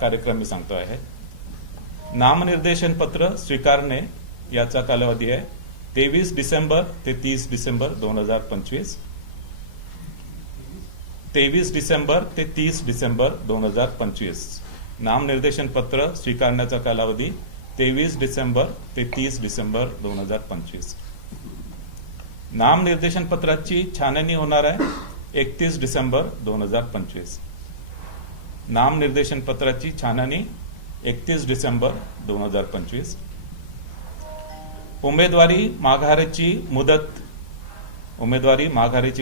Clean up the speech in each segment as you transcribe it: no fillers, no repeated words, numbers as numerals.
कार्यक्रम मी सांगतो आहे. नामनिर्देशन पत्र स्वीकारणे याचा कालावधी आहे 23 डिसेंबर ते 30 डिसेंबर 2025. 23 डिसेंबर ते 30 डिसेंबर 2025. नामनिर्देशन पत्र स्वीकारण्याचा कालावधी 23 डिसेंबर ते 30 डिसेंबर 2025. नामनिर्देशन पत्राची छाननी होणार आहे 31 डिसेंबर 2025. नामनिर्देशन पत्राची छाननी 31 डिसेंबर 2025. उमेदवारी माघारीची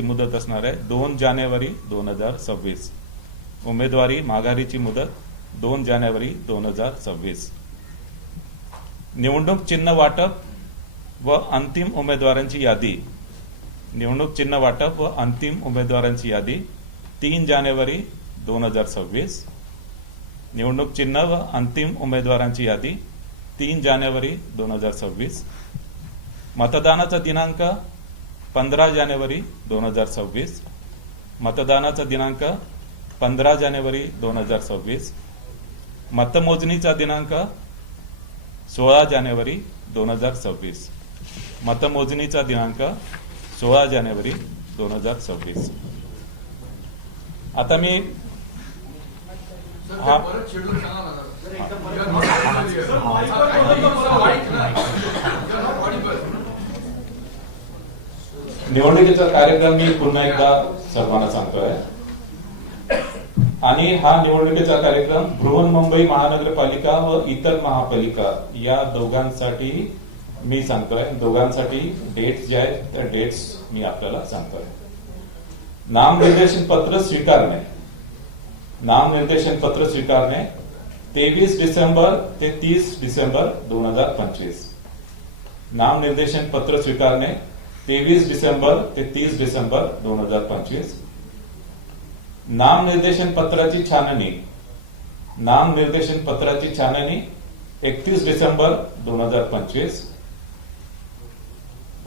मुदत असणार आहे 2 जानेवारी 2026. उमेदवारी माघारीची मुदत 2 जानेवारी 2026. निवडणूक चिन्ह वाटप व अंतिम उमेदवारांची यादी. निवडणूक चिन्ह वाटप व अंतिम उमेदवारांची यादी 3 जानेवारी 2026. निवडणूक चिन्ह व अंतिम उमेदवारांची यादी 3 जानेवारी 2026. मतदानाचा दिनांक 15 जानेवारी 2026. मतदानाचा दिनांक 15 जानेवारी 2026. मतमोजणीचा दिनांक 16 जानेवारी 2026. मतमोजणीचा दिनांक 16 जानेवारी 2026. आता मी निवडणुकीचा कार्यक्रम मी पुन्हा एकदा सर्वांना सांगतोय आणि हा निवडणुकीचा कार्यक्रम बृहन्मुंबई महानगरपालिका व इतर महापालिका या दोघांसाठी मी सांगतोय. दोघांसाठी डेट्स जे आहेत त्या डेट्स मी आपल्याला सांगतोय. नामनिर्देशन पत्र स्वीकारणे. नामनिर्देशन पत्र स्वीकारणे 23 डिसेंबर ते 30 डिसेंबर 2025. नामनिर्देशन पत्र स्वीकारणे 23 डिसेंबर ते 30 डिसेंबर 2025. नामनिर्देशन पत्राची छाननी. नामनिर्देशन पत्राची छाननी 31 डिसेंबर 2025.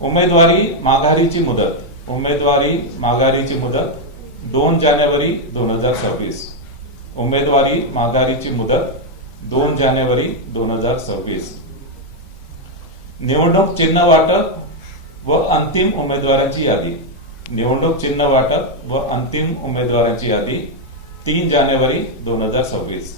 उमेदवारी माघारीची मुदत. उमेदवारी माघारीची मुदत 2 जानेवारी 2026. उमेदवारी माघारीची मुदत 2 जानेवारी 2026. निवडणूक चिन्ह वाटप व अंतिम उमेदवारांची यादी. निवडणूक चिन्ह वाटप व अंतिम उमेदवारांची यादी 3 जानेवारी 2026.